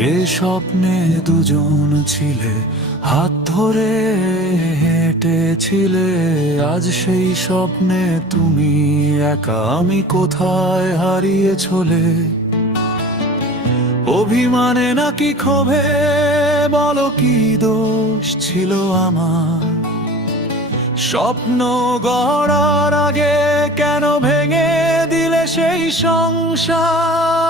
যে স্বপ্নে দুজন ছিলে, হাত ধরে হেঁটেছিলে, আজ সেই স্বপ্নে তুমি একা। আমি কোথায় হারিয়ে চলে? অভিমানে নাকি ক্ষোভে, বলো কি দোষ ছিল আমার? স্বপ্ন গড়ার আগে কেন ভেঙে দিলে সেই সংসার?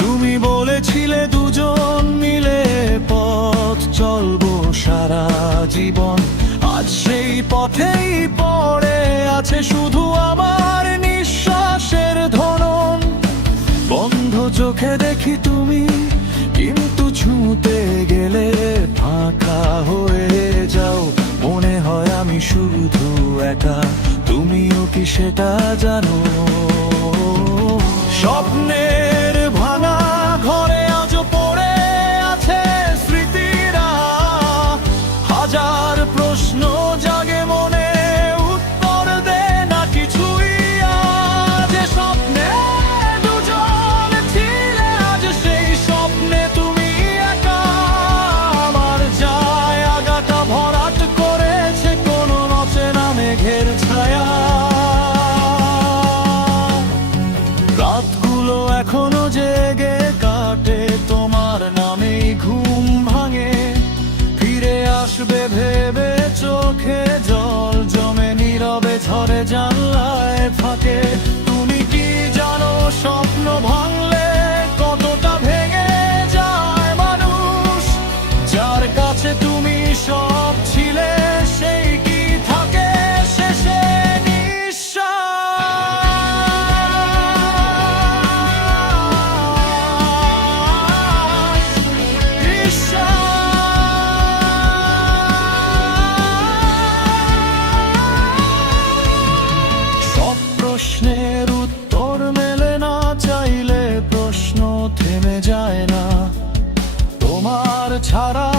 তুমি বলেছিলে দুজন মিলে পথ চলবো সারা জীবন, আজ সেই পথেই পড়ে আছে শুধু আমার নিঃশ্বাসের ধরন। বন্ধ চোখে দেখি তুমি, কিন্তু ছুঁতে গেলে ফাঁকা হয়ে যাও। মনে হয় আমি শুধু একা, তুমিও কি সেটা জানো? স্বপ্নের ভাঙা ঘরে আজও পড়ে আছে স্মৃতিরা, হাজার প্রশ্ন জাগে মনে, উত্তর দে না কিছুই। আজ স্বপ্নে দুজন ছিলে, আজ সেই স্বপ্নে তুমি একা। আমার জায়গাটা ভরাট করেছে কোনো অচেনা মেঘের ছায়া। রাতগুলো এখনো জেগে কাটে, তোমার নামেই ঘুম ভাঙে। ফিরে আসবে ভেবে চোখে জল জমে, নীরবে ঝরে জানলায় ফাঁকে। তুমি কি জানো স্বপ্ন ভাঙলে কতটা ভেঙে যায় মানুষ? যার কাছে তুমি সব ছিলে, সেই কি থাকে শেষে প্রশ্নের উত্তর মেলে না, চাইলে প্রশ্ন থেমে যায় না। তোমার ছাড়া